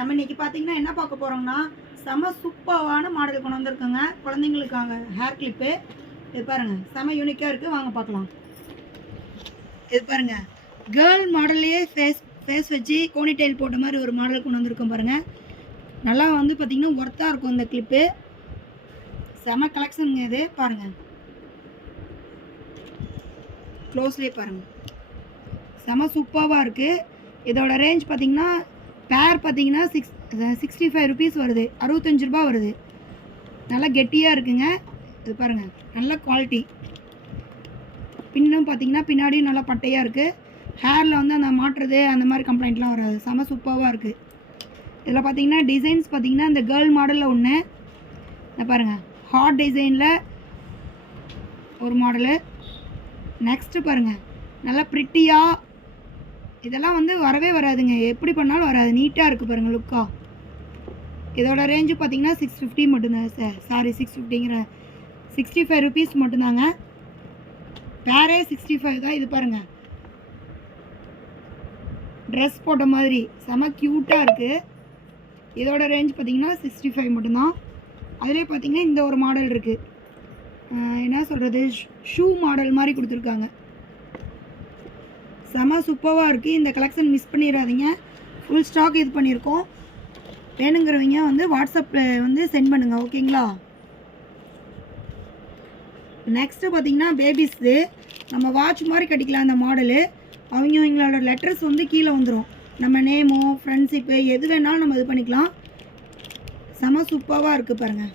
நம்ம இன்றைக்கி பார்த்தீங்கன்னா என்ன பார்க்க போகிறோம்னா செம சூப்பரான மாடல் கொண்டு வந்திருக்கோங்க குழந்தைங்களுக்காக ஹேர் கிளிப்பு. இது பாருங்கள் செம யூனிக்காக இருக்குது, வாங்க பார்க்கலாம். இது பாருங்கள் கேர்ள் மாடல்லையே ஃபேஸ் வச்சு கோனி டைல் போட்ட மாதிரி ஒரு மாடல் கொண்டு வந்திருக்கோம் பாருங்கள். நல்லா வந்து பார்த்திங்கன்னா ஒர்த்தாக இருக்கும் இந்த கிளிப்பு. செம கலெக்ஷனுங்க இது பாருங்கள், க்ளோஸ்லேயே பாருங்கள், செம சூப்பராக இருக்குது. இதோட ரேஞ்ச் பார்த்திங்கன்னா பேர் பார்த்திங்கன்னா 65 ருபீஸ் வருது, 65 ரூபா வருது. நல்லா கெட்டியாக இருக்குங்க. இது பாருங்கள் நல்ல குவாலிட்டி. பின்னும் பார்த்திங்கன்னா பின்னாடியும் நல்லா பட்டையாக இருக்குது. ஹேரில் வந்து அந்த மாட்டுறது அந்த மாதிரி கம்ப்ளைண்ட்லாம் வராது. செம சூப்பராக இருக்குது. இதில் பார்த்திங்கன்னா டிசைன்ஸ் பார்த்திங்கன்னா இந்த கேர்ள் மாடலில் ஒன்று, இதை பாருங்கள் ஹார்ட் டிசைனில் ஒரு மாடலு. நெக்ஸ்ட்டு பாருங்கள் நல்லா ப்ரிட்டியாக, இதெல்லாம் வந்து வரவே வராதுங்க, எப்படி பண்ணாலும் வராது. நீட்டாக இருக்குது பாருங்கள் லுக்காக. இதோட ரேஞ்சு பார்த்திங்கன்னா 650 மட்டும்தான். சாரி 650ங்கிற 65 ருபீஸ் மட்டும்தாங்க. பேரே 65 தான். இது பாருங்கள் ட்ரெஸ் போட்ட மாதிரி செம க்யூட்டாக இருக்குது. இதோட ரேஞ்ச் பார்த்திங்கன்னா 65 மட்டும்தான். அதிலே பார்த்திங்கன்னா இந்த ஒரு மாடல் இருக்குது, என்ன சொல்கிறது, ஷூ மாடல் மாதிரி கொடுத்துருக்காங்க. செம சூப்பராக இருக்குது. இந்த கலெக்ஷன் மிஸ் பண்ணிடாதீங்க. ஃபுல் ஸ்டாக் இது பண்ணியிருக்கோம். வேணுங்கிறவங்க வந்து வாட்ஸ்அப்பில் வந்து சென்ட் பண்ணுங்கள், ஓகேங்களா. நெக்ஸ்ட்டு பார்த்திங்கன்னா பேபிஸ்து நம்ம வாட்ச் மாதிரி கட்டிக்கலாம். அந்த மாடலு அவங்களோட லெட்டர்ஸ் வந்து கீழே வந்துடும். நம்ம நேமோ ஃப்ரெண்ட்ஷிப்பு எது வேணாலும் நம்ம இது பண்ணிக்கலாம். செம சூப்பராக இருக்குது பாருங்கள்.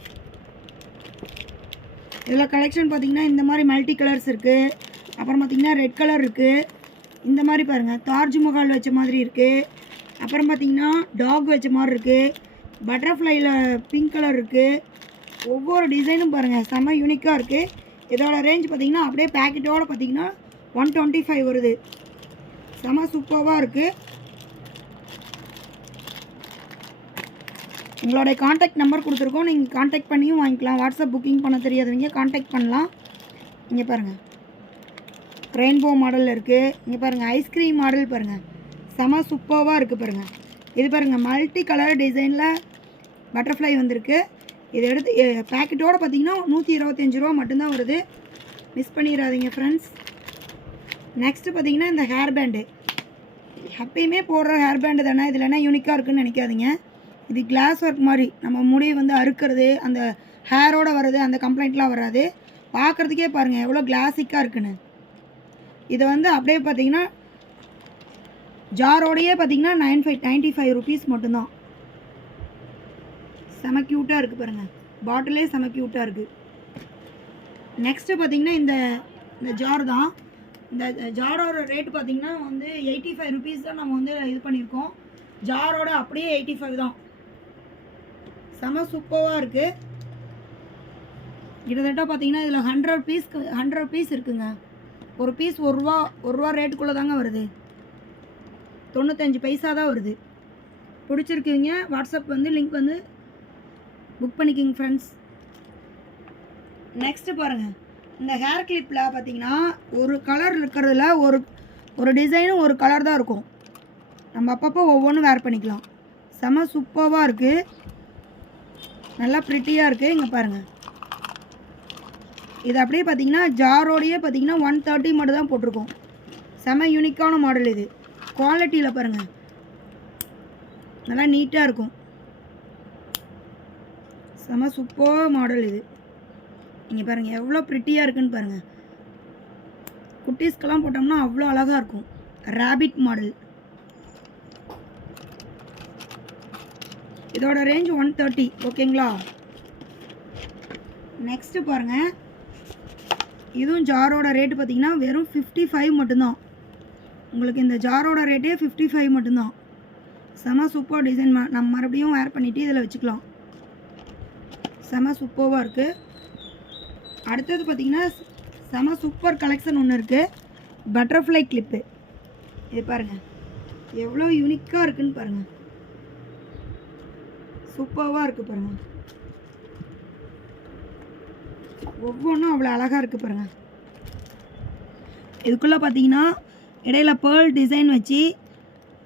இதில் கலெக்ஷன் பார்த்திங்கன்னா இந்த மாதிரி மல்டி கலர்ஸ் இருக்குது. அப்புறம் பார்த்திங்கன்னா ரெட் கலர் இருக்குது. இந்த மாதிரி பாருங்கள் தாஜ்மஹால் வச்ச மாதிரி இருக்குது. அப்புறம் பார்த்திங்கன்னா டாக் வச்ச மாதிரி இருக்குது. பட்டர்ஃப்ளையில் பிங்க் கலர் இருக்குது. ஒவ்வொரு டிசைனும் பாருங்கள் செம்ம யூனிக்காக இருக்குது. இதோட ரேஞ்ச் பார்த்திங்கன்னா அப்படியே பேக்கெட்டோடு பார்த்திங்கன்னா 125 வருது. செம்ம சூப்பராக இருக்குது. உங்களோட காண்டாக்ட் நம்பர் கொடுத்துருக்கோம், நீங்கள் காண்டாக்ட் பண்ணியும் வாங்கிக்கலாம். வாட்ஸ்அப் புக்கிங் பண்ண தெரியாதவங்க காண்டாக்ட் பண்ணலாம். இங்கே பாருங்கள் ரெயின்போ மாடலில் இருக்குது. இங்கே பாருங்கள் ஐஸ்கிரீம் மாடல் பாருங்கள் செம சூப்பராக இருக்குது பாருங்கள். இது பாருங்கள் மல்டி கலர் டிசைனில் பட்டர்ஃப்ளை வந்திருக்கு. இதை எடுத்து பேக்கெட்டோடு பார்த்திங்கன்னா 125 ரூபா மட்டும்தான் வருது. மிஸ் பண்ணிடாதீங்க ஃப்ரெண்ட்ஸ். நெக்ஸ்ட்டு பார்த்திங்கன்னா இந்த ஹேர் பேண்டு, எப்பயுமே போடுற ஹேர் பேண்டு தானே, இதில் என்ன யூனிக்காக இருக்குதுன்னு நினைக்காதீங்க. இது கிளாஸ் ஒர்க் மாதிரி, நம்ம முடி வந்து அறுக்கிறது அந்த ஹேரோடு வர்றது அந்த கம்ப்ளைண்ட்லாம் வராது. பார்க்குறதுக்கே பாருங்கள் எவ்வளோ கிளாசிக்காக இருக்குன்னு. இதை வந்து அப்படியே பார்த்திங்கன்னா ஜாரோடையே பார்த்திங்கன்னா 95 ருபீஸ் மட்டும்தான். செம க்யூட்டாக இருக்குது பாருங்கள், பாட்டிலே செம க்யூட்டாக இருக்குது. நெக்ஸ்ட்டு பார்த்திங்கன்னா இந்த ஜார் தான். இந்த ஜாரோட ரேட்டு பார்த்திங்கன்னா வந்து 85 ருபீஸ் தான் நம்ம வந்து இது பண்ணியிருக்கோம். ஜாரோட அப்படியே 85 தான். செம சூப்பராக இருக்குது. கிட்டத்தட்ட பார்த்திங்கன்னா இதில் 100 பீஸ் இருக்குங்க. ஒரு பீஸ் 1 ரூபா ரேட்டுக்குள்ளே தாங்க வருது. 95 பைசா தான் வருது. பிடிச்சிருக்கீங்க வாட்ஸ்அப் வந்து லிங்க் வந்து புக் பண்ணிக்கிங்க ஃப்ரெண்ட்ஸ். நெக்ஸ்ட்டு பாருங்கள் இந்த ஹேர் கிளிப்பில் பார்த்திங்கன்னா ஒரு கலர் இருக்கிறதுல ஒரு டிசைனும் ஒரு கலர் தான் இருக்கும். நம்ம அப்பப்போ ஒவ்வொன்றும் வேர் பண்ணிக்கலாம். செம சூப்பராக இருக்குது, நல்லா ப்ரிட்டியாக இருக்குது. இங்கே பாருங்கள் இது அப்படியே பார்த்திங்கன்னா ஜாரோடையே பார்த்திங்கன்னா 130 மட்டும் தான் போட்டிருக்கோம். செம யூனிக்கான மாடல் இது. குவாலிட்டியில் பாருங்கள் நல்லா நீட்டாக இருக்கும். செம சூப்பர் மாடல் இது. இங்கே பாருங்கள் எவ்வளோ ப்ரிட்டியாக இருக்குன்னு பாருங்கள். குட்டீஸ்க்கெல்லாம் போட்டோம்னா அவ்வளோ அழகாக இருக்கும். Rapid model. இதோட ரேஞ்ச் 130, ஓகேங்களா. நெக்ஸ்ட்டு பாருங்கள் இதுவும் ஜாரோட ரேட்டு பார்த்திங்கன்னா வெறும் 55 மட்டும்தான். உங்களுக்கு இந்த ஜாரோட ரேட்டே 55 மட்டும்தான். செம சூப்பர் டிசைன். நம்ம மறுபடியும் வேர் பண்ணிவிட்டு இதில் வச்சுக்கலாம். செம சூப்பராக இருக்குது. அடுத்தது பார்த்திங்கன்னா செம சூப்பர் கலெக்ஷன் ஒன்று இருக்குது, பட்டர்ஃப்ளை கிளிப்பு. இது பாருங்கள் எவ்வளோ யூனிக்காக இருக்குதுன்னு பாருங்கள். சூப்பராக இருக்குது பாருங்கள். ஒவ்வொன்றும் அவ்வளோ அழகாக இருக்குது பாருங்கள். இதுக்குள்ளே பார்த்தீங்கன்னா இடையில பேர்ல் டிசைன் வச்சு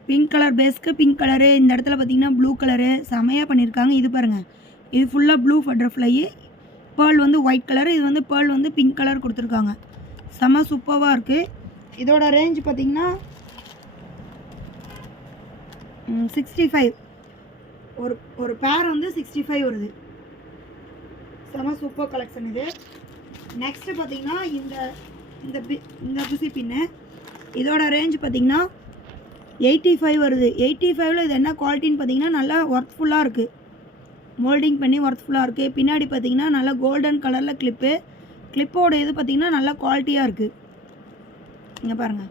பிங்க் கலர் பேஸ்க்கு பிங்க் கலரு, இந்த இடத்துல பார்த்தீங்கன்னா ப்ளூ கலரு செமையாக பண்ணியிருக்காங்க. இது பாருங்கள், இது ஃபுல்லாக ப்ளூ பட்டர்ஃப்ளை, பேர்ல் வந்து ஒயிட் கலர், இது வந்து பேர்ல் வந்து பிங்க் கலர் கொடுத்துருக்காங்க. செம சூப்பராக இருக்குது. இதோட ரேஞ்ச் பார்த்திங்கன்னா 65. ஒரு பேர் வந்து 65 வருது. செம சூப்பர் கலெக்ஷன் இது. நெக்ஸ்ட்டு பார்த்திங்கன்னா இந்த புசி பின்னு, இதோட ரேஞ்ச் பார்த்திங்கன்னா 85 வருது. 85ல் இது என்ன குவாலிட்டின்னு பார்த்திங்கன்னா நல்லா ஒர்க்ஃபுல்லாக இருக்குது. மோல்டிங் பண்ணி ஒர்க்ஃபுல்லாக இருக்குது. பின்னாடி பார்த்திங்கன்னா நல்லா கோல்டன் கலரில் கிளிப்போட இது பார்த்திங்கன்னா நல்லா குவாலிட்டியாக இருக்குது. இங்கே பாருங்கள்,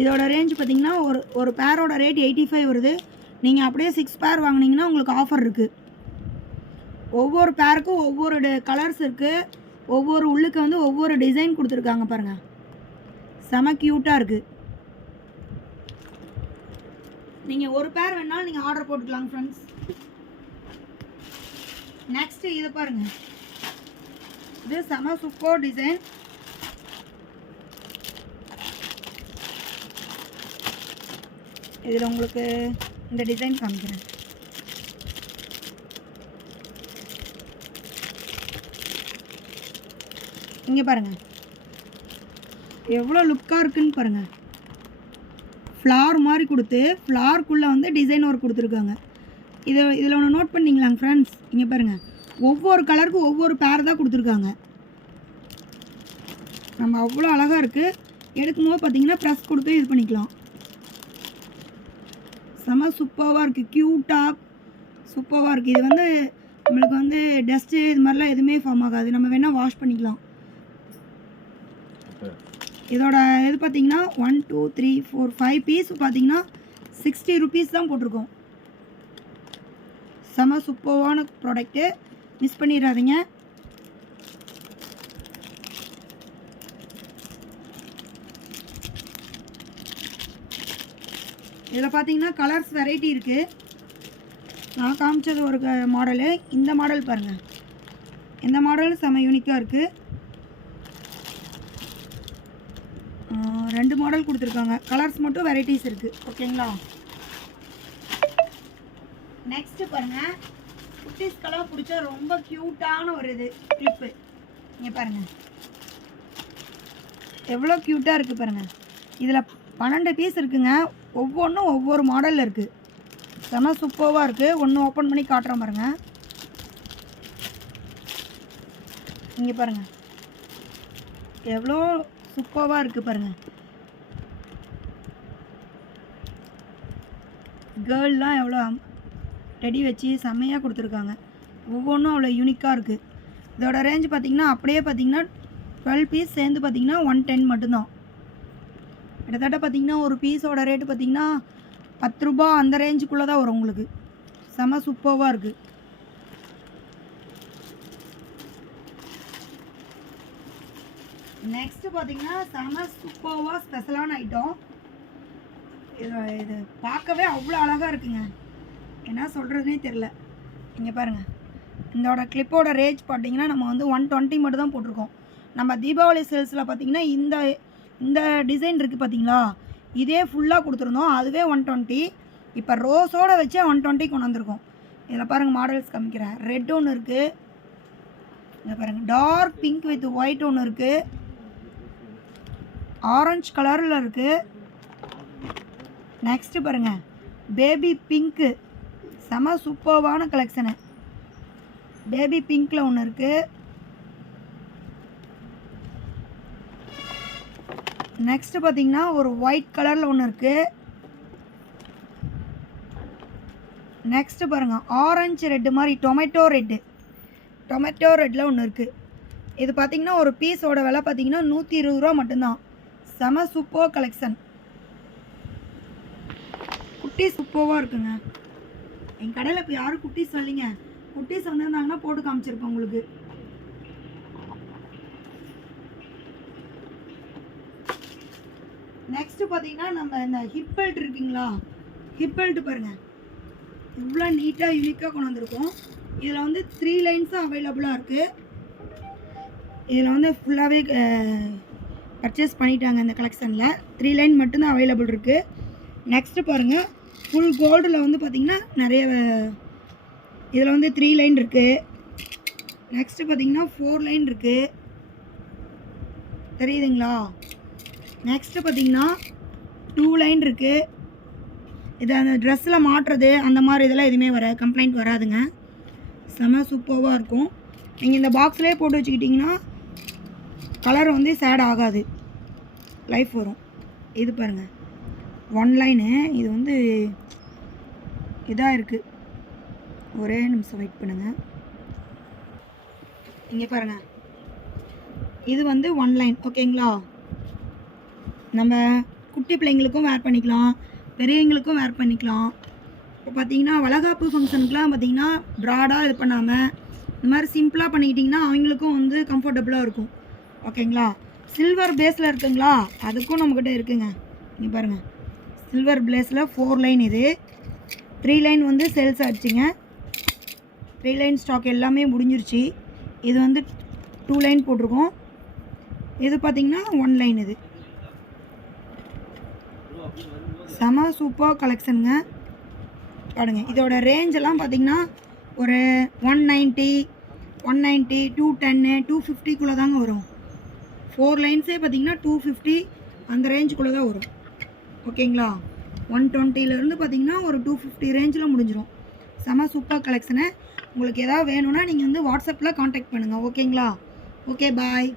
இதோட ரேஞ்ச் பார்த்திங்கன்னா ஒரு பேரோட ரேட் 85 வருது. நீங்கள் அப்படியே 6 பேர் வாங்கினீங்கன்னா உங்களுக்கு ஆஃபர் இருக்குது. ஒவ்வொரு பேருக்கும் ஒவ்வொரு கலர்ஸ் இருக்குது. ஒவ்வொரு உள்ளுக்கு வந்து ஒவ்வொரு டிசைன் கொடுத்துருக்காங்க பாருங்கள். செம க்யூட்டாக இருக்குது. நீங்கள் ஒரு பேர் வேணாலும் நீங்கள் ஆர்டர் போட்டுக்கலாங்க ஃப்ரெண்ட்ஸ். நெக்ஸ்ட்டு இதை பாருங்கள், இது செம சூப்பர் டிசைன். இதில் உங்களுக்கு இந்த டிசைன் காமிக்கிறேன். இங்கே பாருங்கள் எவ்வளோ லுக்காக இருக்குன்னு பாருங்கள். ஃப்ளார் மாதிரி கொடுத்து ஃப்ளார்க்குள்ளே வந்து டிசைன் ஒர்க் கொடுத்துருக்காங்க. இதில் ஒன்று நோட் பண்ணிங்களாங்க ஃப்ரெண்ட்ஸ். இங்கே பாருங்கள், ஒவ்வொரு கலருக்கும் ஒவ்வொரு பேர் தான் கொடுத்துருக்காங்க. நம்ம அவ்வளோ அழகாக இருக்குது. எடுக்கும்போது பார்த்திங்கன்னா ப்ரெஸ் கொடுத்து இது பண்ணிக்கலாம். செம சூப்பராக இருக்குது, க்யூட்டாக சூப்பராக இருக்குது. இது வந்து நம்மளுக்கு வந்து டஸ்ட்டு இது மாதிரிலாம் எதுவுமே ஃபார்ம் ஆகாது. நம்ம வேணால் வாஷ் பண்ணிக்கலாம். இதோட இது பார்த்திங்கன்னா 1 2 3 4 5 பீஸ் பார்த்திங்கன்னா 60 ருபீஸ் தான் போட்டிருக்கோம். செம சூப்பரான ப்ராடக்ட்டு, மிஸ் பண்ணிடாதீங்க. இதில் பார்த்தீங்கன்னா கலர்ஸ் வெரைட்டி இருக்குது. நான் காமிச்சது ஒரு மாடலு. இந்த மாடல் பாருங்கள், இந்த மாடல் செம யூனிக்காக இருக்குது. 2 மாடல் கொடுத்துருக்காங்க. கலர்ஸ் மட்டும் வெரைட்டிஸ் இருக்குது. ஓகேங்களா. நெக்ஸ்ட்டு பாருங்கள், குட்டீஸ்க்கெல்லாம் பிடிச்சா ரொம்ப க்யூட்டான ஒரு இது கிளிப்பு. இங்கே பாருங்கள் எவ்வளோ க்யூட்டாக இருக்குது பாருங்கள். இதில் 12 பீஸ் இருக்குங்க. ஒவ்வொன்றும் ஒவ்வொரு மாடலில் இருக்குது. செம சூப்பராக இருக்குது. ஒன்று ஓப்பன் பண்ணி காட்டுறேன் பாருங்கள். இங்கே பாருங்கள் எவ்வளோ சூப்பராக இருக்குது பாருங்கள். கேர்ள்லாம் எவ்வளோ ரெடி வச்சு செம்மையாக கொடுத்துருக்காங்க. ஒவ்வொன்றும் அவ்வளோ யூனிக்காக இருக்குது. இதோட ரேஞ்ச் பார்த்திங்கன்னா அப்படியே பார்த்திங்கன்னா 12 பீஸ் சேர்ந்து பார்த்திங்கன்னா 110 மட்டும்தான். கிட்டத்தட்ட பார்த்திங்கன்னா ஒரு பீஸோட ரேட்டு பார்த்திங்கன்னா 10 ரூபா அந்த ரேஞ்சுக்குள்ளே தான் வரும் உங்களுக்கு. செம சூப்பராக இருக்குது. நெக்ஸ்ட்டு பார்த்திங்கன்னா செம சூப்பராக ஸ்பெஷலான ஐட்டம். இது பார்க்கவே அவ்வளோ அழகாக இருக்குங்க, என்ன சொல்கிறதுனே தெரில. இங்கே பாருங்கள், இதோட கிளிப்போட ரேஞ்ச் பார்த்திங்கன்னா நம்ம வந்து 120 மட்டும் தான் போட்டிருக்கோம். நம்ம தீபாவளி சேல்ஸில் பார்த்திங்கன்னா இந்த டிசைன் இருக்குது பார்த்திங்களா, இதே ஃபுல்லாக கொடுத்துருந்தோம். அதுவே 120. இப்போ ரோஸோடு வச்சே 120 கொண்டு வந்திருக்கோம். இதில் பாருங்கள் மாடல்ஸ் காமிக்கிறேன். ரெட் ஒன்று இருக்குது. இங்கே பாருங்கள் டார்க் பிங்க் வித் ஒயிட் ஒன்று இருக்குது. ஆரஞ்சு கலரில் இருக்குது. நெக்ஸ்ட்டு பாருங்கள் பேபி பிங்க்கு, செம சூப்பர்வான கலெக்ஷனு. பேபி பிங்க்கில் ஒன்று இருக்குது. நெக்ஸ்ட்டு பார்த்திங்கன்னா ஒரு ஒயிட் கலரில் ஒன்று இருக்குது. நெக்ஸ்ட்டு பாருங்கள் ஆரஞ்சு ரெட்டு மாதிரி டொமேட்டோ ரெட்டில் ஒன்று இருக்குது. இது பார்த்திங்கன்னா ஒரு பீஸோட விலை பார்த்திங்கன்னா 120 ரூபா மட்டும்தான். செம சூப்பர் கலெக்ஷன். குட்டீஸ் சூப்பராக இருக்குங்க. என் கடையில் இப்போ யாரும் குட்டீஸ் வரலைங்க. குட்டீஸ் வந்திருந்தாங்கன்னா போட்டு காமிச்சிருப்பேன் உங்களுக்கு. நெக்ஸ்ட்டு பார்த்தீங்கன்னா நம்ம இந்த ஹிப் பெல்ட் இருக்குங்களா, ஹிப் பெல்ட் பாருங்கள் இவ்வளோ நீட்டாக யூனிக்காக கொண்டு வந்திருக்கோம். இதில் வந்து 3 லைன்ஸும் அவைலபிளாக இருக்குது. இதில் வந்து ஃபுல்லாகவே பர்ச்சேஸ் பண்ணிட்டாங்க. இந்த கலெக்ஷனில் 3 லைன் மட்டும்தான் அவைலபிள் இருக்குது. நெக்ஸ்ட்டு பாருங்கள், ஃபுல் கோல்டில் வந்து பார்த்திங்கன்னா நிறைய இதில் வந்து 3 லைன் இருக்குது. நெக்ஸ்ட்டு பார்த்திங்கன்னா 4 லைன் இருக்குது, தெரியுதுங்களா? நெக்ஸ்ட்டு பார்த்திங்கன்னா 2 லைன் இருக்குது. இது அந்த ட்ரெஸ்ஸில் மாட்டுறது அந்த மாதிரி இதெல்லாம் எதுவுமே கம்ப்ளைண்ட் வராதுங்க. செம சூப்பராக இருக்கும். நீங்கள் இந்த பாக்ஸ்லேயே போட்டு வச்சுக்கிட்டிங்கன்னா கலர் வந்து சேட் ஆகாது, லைஃப் வரும். இது பாருங்கள் 1 லைனு. இது வந்து இதாக இருக்குது, ஒரே நிமிஷம் வெயிட் பண்ணுங்கள். இங்கே பாருங்கள், இது வந்து 1 லைன். ஓகேங்களா? நம்ம குட்டி பிள்ளைங்களுக்கும் வேர் பண்ணிக்கலாம், பெரியவங்களுக்கும் வேர் பண்ணிக்கலாம். இப்போ பார்த்தீங்கன்னா வளகாப்பு ஃபங்க்ஷனுக்குலாம் பார்த்தீங்கன்னா ப்ராடாக இது பண்ணாமல் இந்த மாதிரி சிம்பிளாக பண்ணிக்கிட்டிங்கன்னா அவங்களுக்கும் வந்து கம்ஃபர்டபுளாக இருக்கும். ஓகேங்களா? சில்வர் பேஸில் இருக்குங்களா, அதுக்கும் நம்மக்கிட்ட இருக்குங்க. இங்கே பாருங்கள், சில்வர் பேஸில் 4 லைன். இது 3 லைன் வந்து சேல்ஸ் ஆகிடுச்சிங்க. 3 லைன் ஸ்டாக் எல்லாமே முடிஞ்சிருச்சு. இது வந்து 2 லைன் போட்டிருக்கோம். இது பார்த்திங்கன்னா 1 லைன். இது செம சூப்பர் கலெக்ஷனுங்க. பாருங்க, இதோட ரேஞ்செல்லாம் பார்த்திங்கன்னா ஒரு 190, 210, 250 தாங்க வரும். 4 லைன்ஸே பார்த்திங்கன்னா 250 அந்த ரேஞ்சுக்குள்ளே தான் வரும். ஓகேங்களா? 120லேருந்து பார்த்திங்கன்னா ஒரு 250 ரேஞ்சில் முடிஞ்சிடும். செம சூப்பர் கலெக்ஷனு. உங்களுக்கு எதாவது வேணும்னா நீங்கள் வந்து வாட்ஸ்அப்பில் காண்டாக்ட் பண்ணுங்கள். ஓகேங்களா? ஓகே, பாய்.